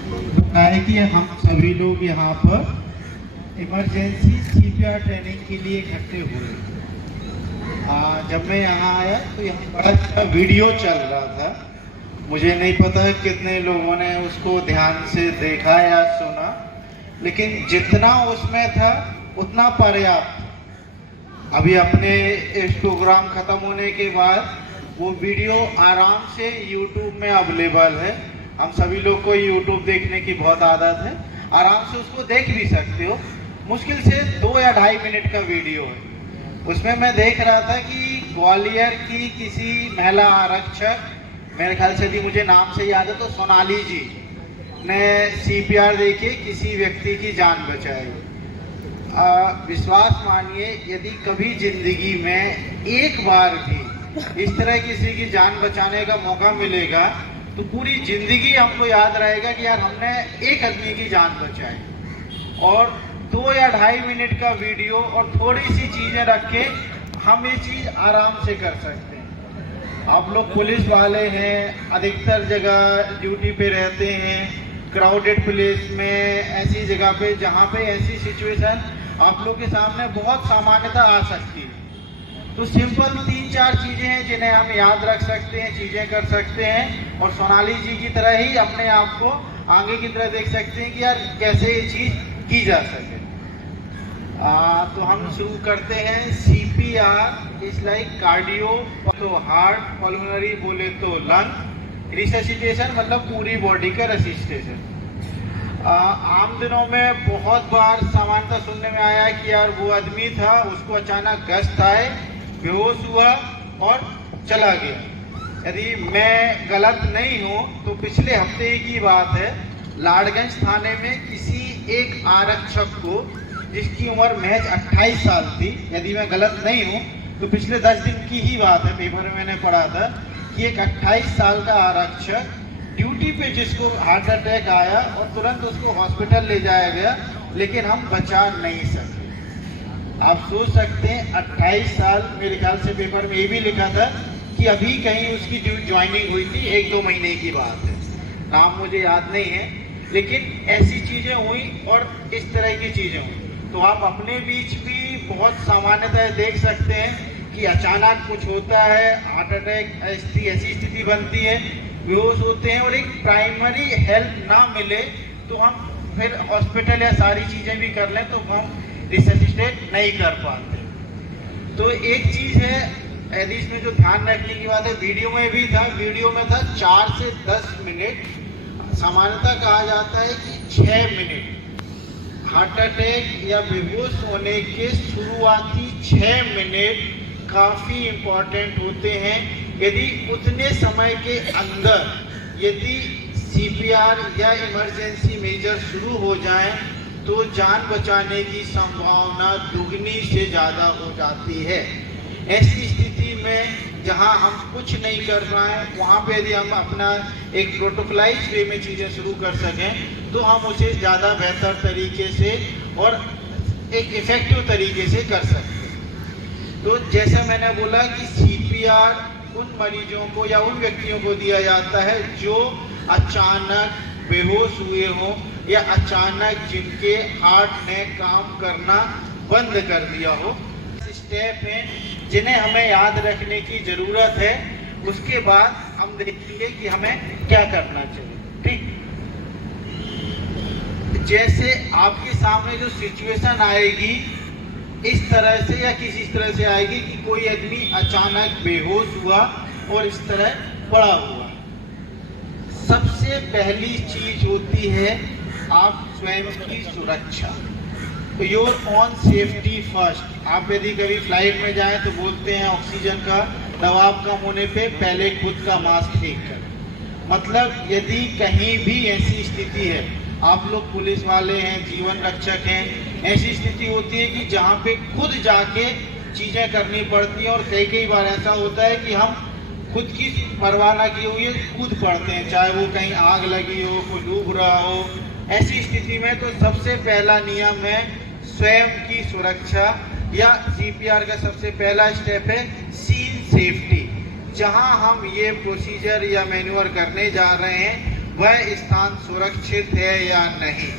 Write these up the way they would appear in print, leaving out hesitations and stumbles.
बताया कि हम सभी लोग यहाँ पर इमरजेंसी सीपीआर ट्रेनिंग के लिए इकट्ठे हुए। जब मैं यहाँ आया तो यहाँ बड़ा अच्छा वीडियो चल रहा था। मुझे नहीं पता है कितने लोगों ने उसको ध्यान से देखा या सुना, लेकिन जितना उसमें था उतना पर्याप्त। अभी अपने इस प्रोग्राम खत्म होने के बाद वो वीडियो आराम से YouTube में अवेलेबल है। हम सभी लोग को YouTube देखने की बहुत आदत है, आराम से उसको देख भी सकते हो। मुश्किल से 2 या 2.5 मिनट का वीडियो है। उसमें मैं देख रहा था कि ग्वालियर की किसी महिला आरक्षक, मेरे ख्याल से यदि मुझे नाम से याद है तो सोनाली जी ने CPR देके किसी व्यक्ति की जान बचाई। विश्वास मानिए, यदि कभी जिंदगी में एक बार भी इस तरह किसी की जान बचाने का मौका मिलेगा तो पूरी जिंदगी हमको याद रहेगा कि यार हमने एक आदमी की जान बचाई। और 2 या 2.5 मिनट का वीडियो और थोड़ी सी चीजें रख के हम ये चीज आराम से कर सकते हैं। आप लोग पुलिस वाले हैं, अधिकतर जगह ड्यूटी पे रहते हैं, क्राउडेड प्लेस में, ऐसी जगह पे जहाँ पे ऐसी सिचुएशन आप लोग के सामने बहुत सामान्यतः आ सकती है। तो सिंपल 3-4 चीजें हैं जिन्हें हम याद रख सकते हैं, चीजें कर सकते हैं और सोनाली जी की तरह ही अपने आप को आगे की तरह देख सकते हैं कि यार कैसे ये चीज की जा सके। तो हम शुरू करते हैं। CPR इज लाइक कार्डियो, तो हार्ट, पल्मोनरी बोले तो लंग, रिससिटेशन मतलब पूरी बॉडी का रेसिस्टेशन। आम दिनों में बहुत बार सामान्यतः सुनने में आया कि यार वो आदमी था, उसको अचानक गश्त आए, बेहोश हुआ और चला गया। यदि मैं गलत नहीं हूं तो पिछले हफ्ते की बात है, लाड़गंज थाने में किसी एक आरक्षक को, जिसकी उम्र महज 28 साल थी, यदि मैं गलत नहीं हूं तो पिछले 10 दिन की ही बात है, पेपर में मैंने पढ़ा था कि एक 28 साल का आरक्षक ड्यूटी पे, जिसको हार्ट अटैक आया और तुरंत उसको हॉस्पिटल ले जाया गया, लेकिन हम बचा नहीं सके। आप सोच सकते हैं 28 साल, मेरे ख्याल से पेपर में ये भी लिखा था कि अभी कहीं उसकी ज्वाइनिंग हुई थी, 1-2 महीने की बात है, नाम मुझे याद नहीं है, लेकिन ऐसी चीजें हुई और इस तरह की चीजें हुई। तो आप अपने बीच भी बहुत सामान्यतः देख सकते हैं कि अचानक कुछ होता है, हार्ट अटैक ऐसी स्थिति बनती है, बेहोश होते हैं और एक प्राइमरी हेल्प ना मिले तो हम फिर हॉस्पिटल या सारी चीजें भी कर लें तो हम रिससिटेट नहीं कर पाते। तो एक चीज है, यदि इसमें जो ध्यान रखने की बात है, वीडियो में भी था, वीडियो में था 4 से 10 मिनट, सामान्यतः कहा जाता है कि 6 मिनट हार्ट अटैक या बेहोश होने के शुरुआती 6 मिनट काफी इंपॉर्टेंट होते हैं। यदि उतने समय के अंदर यदि CPR या इमरजेंसी मेजर शुरू हो जाए तो जान बचाने की संभावना दुगनी से ज़्यादा हो जाती है। ऐसी स्थिति में जहां हम कुछ नहीं कर पाए, वहां पे यदि हम अपना एक प्रोटोकॉलाइज वे में चीज़ें शुरू कर सकें तो हम उसे ज़्यादा बेहतर तरीके से और एक इफेक्टिव तरीके से कर सकते हैं। तो जैसा मैंने बोला कि CPR उन मरीजों को या उन व्यक्तियों को दिया जाता है जो अचानक बेहोश हुए हों या अचानक जिनके हार्ट ने काम करना बंद कर दिया हो। स्टेप हैं जिन्हें हमें याद रखने की जरूरत है। उसके बाद हम देखेंगे कि हमें क्या करना चाहिए। ठीक, जैसे आपके सामने जो सिचुएशन आएगी इस तरह से या किसी तरह से आएगी कि कोई आदमी अचानक बेहोश हुआ और इस तरह पड़ा हुआ, सबसे पहली चीज होती है आप स्वयं की सुरक्षा। तो योर ऑन सेफ्टी फर्स्ट। आप यदि कभी फ्लाइट में जाएं तो बोलते हैं ऑक्सीजन का दबाव कम होने पे पहले खुद का मास्क ठीक करें। मतलब यदि कहीं भी ऐसी स्थिति है, आप लोग पुलिस वाले हैं, जीवन रक्षक हैं, ऐसी स्थिति होती है कि जहाँ पे खुद जाके चीजें करनी पड़ती हैं और कई बार ऐसा होता है कि हम खुद की परवाह ना किए हुए कूद पड़ते हैं, चाहे वो कहीं आग लगी हो, कोई डूब रहा हो। ऐसी स्थिति में तो सबसे पहला नियम है स्वयं की सुरक्षा, या CPR का सबसे पहला स्टेप है सीन सेफ्टी। जहां हम ये प्रोसीजर या मैन्यूअर करने जा रहे हैं वह स्थान सुरक्षित है या नहीं।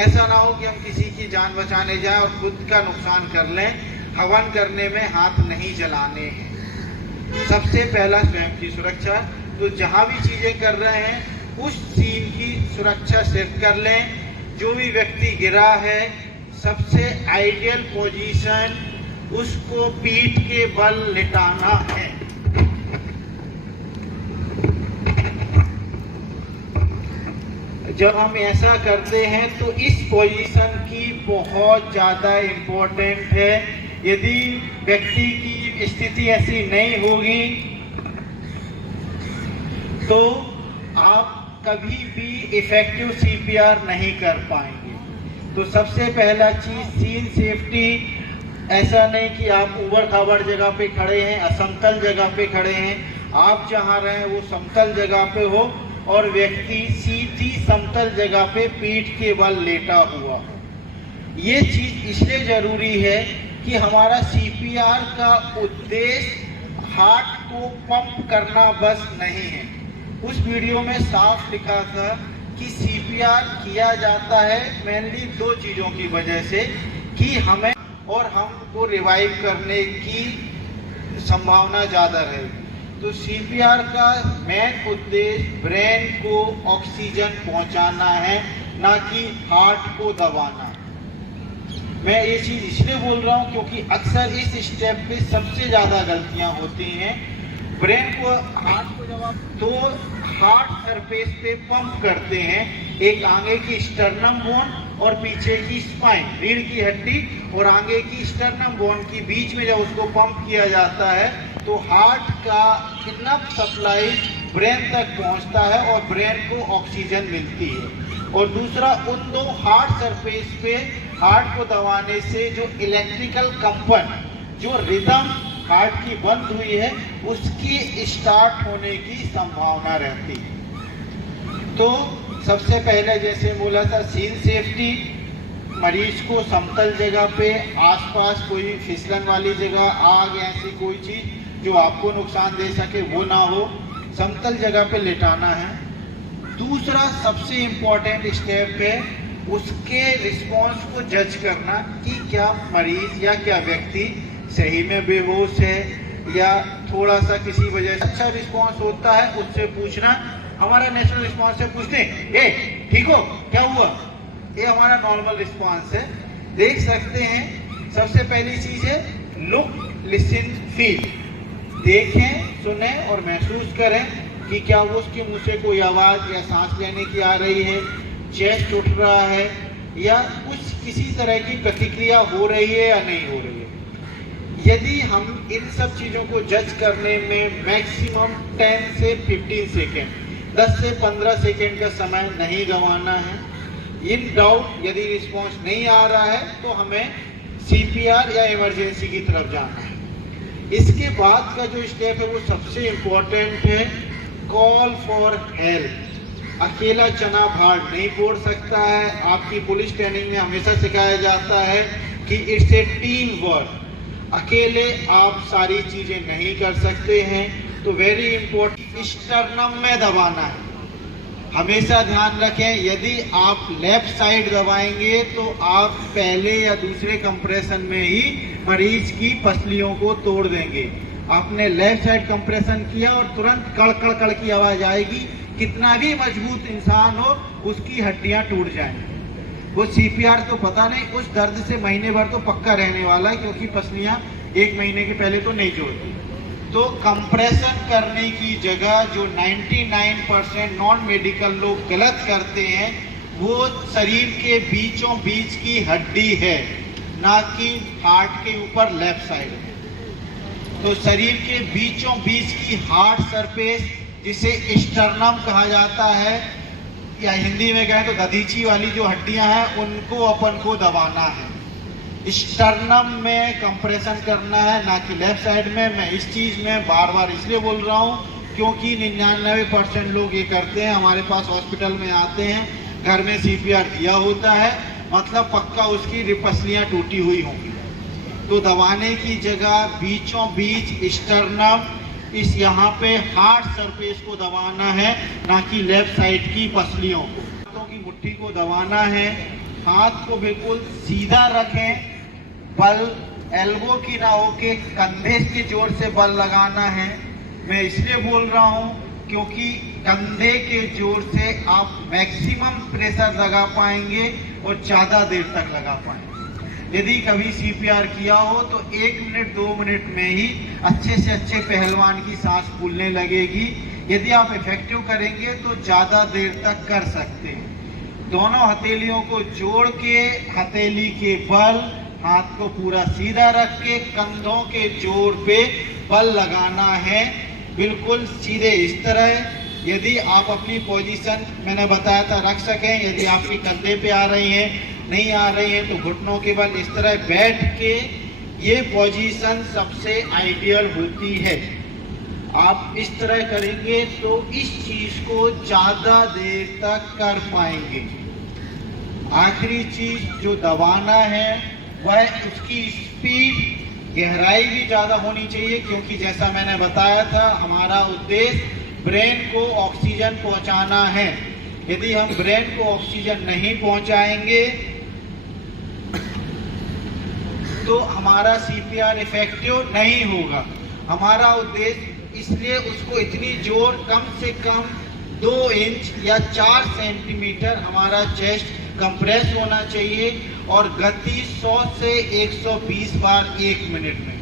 ऐसा ना हो कि हम किसी की जान बचाने जाएं और खुद का नुकसान कर लें। हवन करने में हाथ नहीं जलाने हैं। सबसे पहला स्वयं की सुरक्षा। तो जहां भी चीजें कर रहे हैं उस सीन की सुरक्षा सिर्फ कर लें। जो भी व्यक्ति गिरा है, सबसे आइडियल पोजीशन उसको पीठ के बल लिटाना है। जब हम ऐसा करते हैं तो इस पोजीशन की बहुत ज़्यादा इम्पोर्टेंट है। यदि व्यक्ति की स्थिति ऐसी नहीं होगी तो आप कभी भी इफेक्टिव सीपीआर नहीं कर पाएंगे। तो सबसे पहला चीज सीन सेफ्टी। ऐसा नहीं कि आप ऊबड़ खाबड़ जगह पे खड़े हैं, असमतल जगह पे खड़े हैं। आप जहां रहे वो समतल जगह पे हो और व्यक्ति सीधी समतल जगह पे पीठ के बल लेटा हुआ हो। ये चीज इसलिए जरूरी है कि हमारा सीपीआर का उद्देश्य हार्ट को पंप करना बस नहीं है। उस वीडियो में साफ लिखा था कि सीपीआर किया जाता है मेनली दो चीजों की वजह से, कि हमें और हमको रिवाइव करने की संभावना ज्यादा रहेगी। तो सीपीआर का मेन उद्देश्य ब्रेन को ऑक्सीजन पहुंचाना है, ना कि हार्ट को दबाना। मैं ये चीज इसलिए बोल रहा हूँ क्योंकि अक्सर इस स्टेप पे सबसे ज्यादा गलतियां होती हैं। ब्रेन को हार्ट को जब आप तो हार्ट सरफेस पे पंप करते हैं, एक आगे की स्टर्नम बोन और पीछे की स्पाइन, रीढ़ की हड्डी और आगे की स्टर्नम बोन के बीच में जब उसको पंप किया जाता है तो हार्ट का इनफ सप्लाई ब्रेन तक पहुंचता है और ब्रेन को ऑक्सीजन मिलती है। और दूसरा, उन दो हार्ट सरफेस पे हार्ट को दबाने से जो इलेक्ट्रिकल कंपन, जो रिदम हार्ट की बंद हुई है, उसकी स्टार्ट होने की संभावना रहती है। तो सबसे पहले जैसे बोला था सीन सेफ्टी, मरीज को समतल जगह पे, आसपास कोई फिसलन वाली जगह, आग ऐसी कोई चीज जो आपको नुकसान दे सके वो ना हो, समतल जगह पे लेटाना है। दूसरा सबसे इम्पोर्टेंट स्टेप है उसके रिस्पॉन्स को जज करना कि क्या मरीज या क्या व्यक्ति सही में बेहोश है या थोड़ा सा किसी वजह से अच्छा रिस्पॉन्स होता है, उससे पूछना। हमारा नेचुरल रिस्पॉन्स से पूछते हैं, ए ठीक हो, क्या हुआ, ये हमारा नॉर्मल रिस्पॉन्स है। देख सकते हैं सबसे पहली चीज है लुक, लिसन, फील। देखें, सुने और महसूस करें कि क्या वो उसके मुंह से कोई आवाज या सांस लेने की आ रही है, चेस्ट उठ रहा है या कुछ किसी तरह की प्रतिक्रिया हो रही है या नहीं हो रही है। यदि हम इन सब चीजों को जज करने में मैक्सिमम 10 से 15 सेकेंड, 10 से 15 सेकेंड का समय नहीं गंवाना है। इन डाउट यदि रिस्पॉन्स नहीं आ रहा है तो हमें सीपीआर या इमरजेंसी की तरफ जाना है। इसके बाद का जो स्टेप है वो सबसे इम्पोर्टेंट है, कॉल फॉर हेल्प। अकेला चना भाड़ नहीं फोड़ सकता है। आपकी पुलिस ट्रेनिंग में हमेशा सिखाया जाता है कि इट्स ए टीम वर्क। अकेले आप सारी चीजें नहीं कर सकते हैं। तो वेरी इंपॉर्टेंट, स्टर्नम में दबाना है। हमेशा ध्यान रखें, यदि आप लेफ्ट साइड दबाएंगे तो आप पहले या दूसरे कंप्रेशन में ही मरीज की पसलियों को तोड़ देंगे। आपने लेफ्ट साइड कंप्रेशन किया और तुरंत कड़ कड़ कड़ की आवाज आएगी। कितना भी मजबूत इंसान हो उसकी हड्डियां टूट जाएंगी। वो सीपीआर तो पता नहीं, उस दर्द से महीने भर तो पक्का रहने वाला है, क्योंकि पसलियां 1 महीने के पहले तो नहीं जोड़ती। तो कंप्रेशन करने की जगह जो 99% नॉन मेडिकल लोग गलत करते हैं, वो शरीर के बीचों बीच की हड्डी है, ना कि हार्ट के ऊपर लेफ्ट साइड में। तो शरीर के बीचों बीच की हार्ट सरफेस, जिसे स्टर्नम कहा जाता है, या हिंदी में कहें तो दधीची वाली जो हड्डियां हैं, उनको अपन को दबाना है। स्टर्नम में कंप्रेशन करना है, ना कि लेफ्ट साइड में। मैं इस चीज में बार बार इसलिए बोल रहा हूँ क्योंकि 99% लोग ये करते हैं। हमारे पास हॉस्पिटल में आते हैं, घर में सीपीआर दिया होता है, मतलब पक्का उसकी पसलियां टूटी हुई होंगी। तो दबाने की जगह बीचों बीच स्टर्नम इस यहाँ पे हार्ड सरफेस को दबाना है, ना कि लेफ्ट साइड की पसलियों को। हाथों की मुट्ठी को दबाना है, हाथ को बिल्कुल सीधा रखें, बल एल्बो की ना होके कंधे के जोर से बल लगाना है। मैं इसलिए बोल रहा हूँ क्योंकि कंधे के जोर से आप मैक्सिमम प्रेशर लगा पाएंगे और ज़्यादा देर तक लगा पाएंगे। यदि कभी सीपीआर किया हो तो 1 मिनट 2 मिनट में ही अच्छे से अच्छे पहलवान की सांस फूलने लगेगी। यदि आप इफेक्टिव करेंगे तो ज़्यादा देर तक कर सकते हैं। दोनों हथेलियों को जोड़ के हथेली के बल, हाथ को पूरा सीधा रख के कंधों के जोर पे बल लगाना है, बिल्कुल सीधे इस तरह। यदि आप अपनी पोजीशन मैंने बताया था रख सकें, यदि आपकी कंधे पे आ रही हैं, नहीं आ रही हैं, तो घुटनों के बल इस तरह बैठ के, ये पोजीशन सबसे आइडियल होती है। आप इस तरह करेंगे तो इस चीज को ज्यादा देर तक कर पाएंगे। आखिरी चीज जो दबाना है वह उसकी स्पीड, गहराई भी ज्यादा होनी चाहिए, क्योंकि जैसा मैंने बताया था हमारा उद्देश्य ब्रेन को ऑक्सीजन पहुंचाना है। यदि हम ब्रेन को ऑक्सीजन नहीं पहुंचाएंगे तो हमारा सीपीआर इफेक्टिव नहीं होगा। हमारा उद्देश्य, इसलिए उसको इतनी जोर, कम से कम 2 इंच या 4 सेंटीमीटर हमारा चेस्ट कंप्रेस होना चाहिए और गति 100 से 120 बार 1 मिनट में।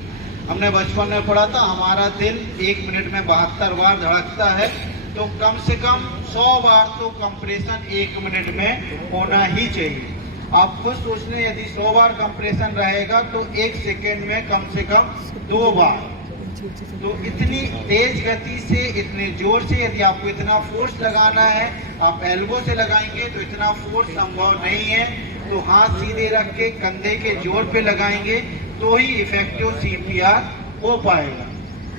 हमने बचपन में पढ़ा था हमारा दिल 1 मिनट में 72 बार धड़कता है, तो कम से कम 100 बार तो कंप्रेशन 1 मिनट में होना ही चाहिए। आप खुद सोच लें, यदि 100 बार कंप्रेशन रहेगा तो 1 सेकेंड में कम से कम 2 बार। तो इतनी तेज गति से, इतने जोर से यदि आपको इतना फोर्स लगाना है, आप एल्बो से लगाएंगे तो इतना फोर्स संभव नहीं है। तो हाथ सीधे रख के कंधे के जोर पे लगाएंगे तो ही इफेक्टिव सीपीआर हो पाएगा।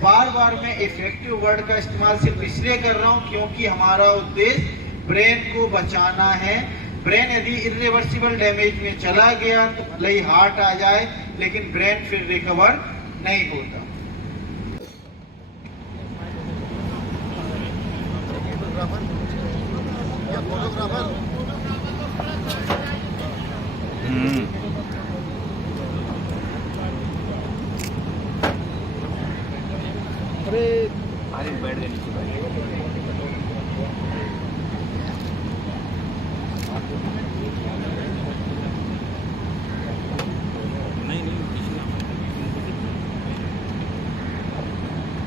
बार बार मैं इफेक्टिव वर्ड का इस्तेमाल सिर्फ इसलिए कर रहा हूँ क्योंकि हमारा उद्देश्य ब्रेन को बचाना है। ब्रेन यदि इरिवर्सिबल डैमेज में चला गया तो भले ही हार्ट आ जाए, लेकिन ब्रेन फिर रिकवर नहीं होता। अरे बैठ गए नीचे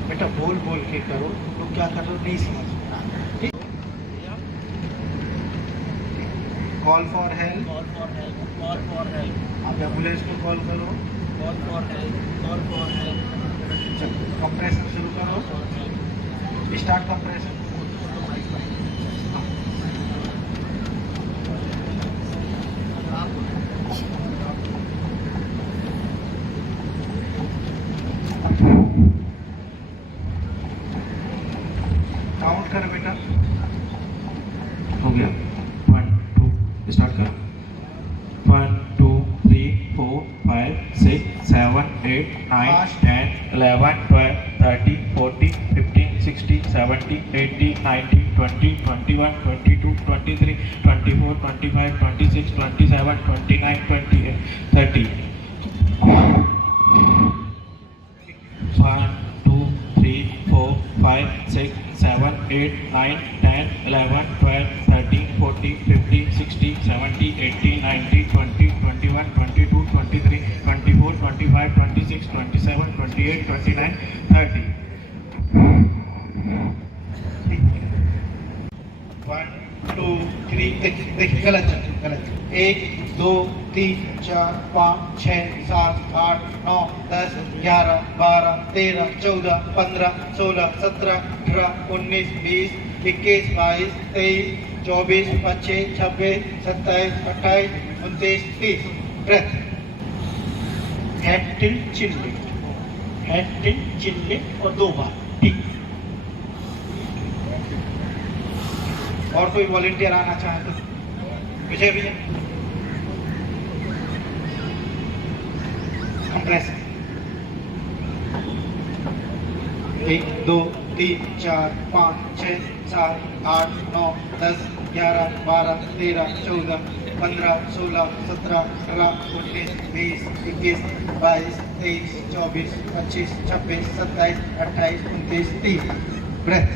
बेटा बोल बोल के करो, तो क्या कर रहे हो नहीं समझ में आ रहा। ठीक, call for help, call for help, call for help, आप एम्बुलेंस को कॉल करो, call for help, call for help. Compression शुरू करो, स्टार्ट कंप्रेशन। काउंट कर बेटा, हो गया। 1 2 स्टार्ट कर। 1 2 3 4 5 6 7 8 9 10 11 12 13 14 15 16 17 18 19 20 21 22 23 24 25 26 27 29 28 30। 1 2 3 4 5 6 7 8 9 10 11 12 13 14 15 16 17 18 19 20 21 22 23 24 25 26 27 28 29 30। 1 2 3 देखिए गलत चल, गलत। 1 2 3 4 5 6 7 8 9 10 11 12 13 14 15 16 17 18 19 20 21 22 23 24 25 26 27 28 29 30। ब्रेथ, हेड टिल्ट, चिन लिफ्ट, हेड टिल्ट, चिन लिफ्ट और 2 बार। ठीक। और कोई वॉलंटियर आना चाहे तो विजय भैया। Compression 1 2 3 4 5 6 7 8 9 10 11 12 13 14 15 16 17 18 19 20 21 22 23 24 25 26 27 28 29 30 breath.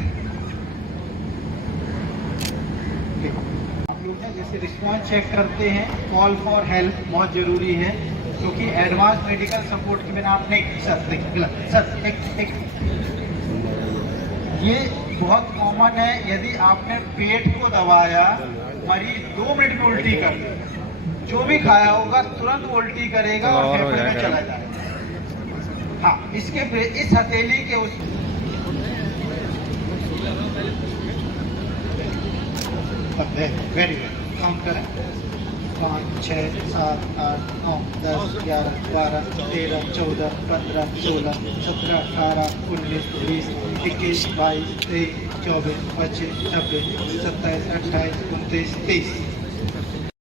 हम लोग ना जैसे रिस्पॉन्स चेक करते हैं, कॉल फॉर हेल्प बहुत जरूरी है, क्योंकि एडवांस मेडिकल सपोर्ट के बिना आप नहीं सर एक ये बहुत कॉमन है। यदि आपने पेट को दबाया, मरीज 2 मिनट में उल्टी कर दे, जो भी खाया होगा तुरंत उल्टी करेगा और फेफड़े में चला जाएगा। हाँ, इस हथेली के उस वेरी गुड, काउंट करें 5 6 7 8 9 10 11 12 13 14 15 16 17 18 19 20 21 22 23 24 25 26 27 28 29 30।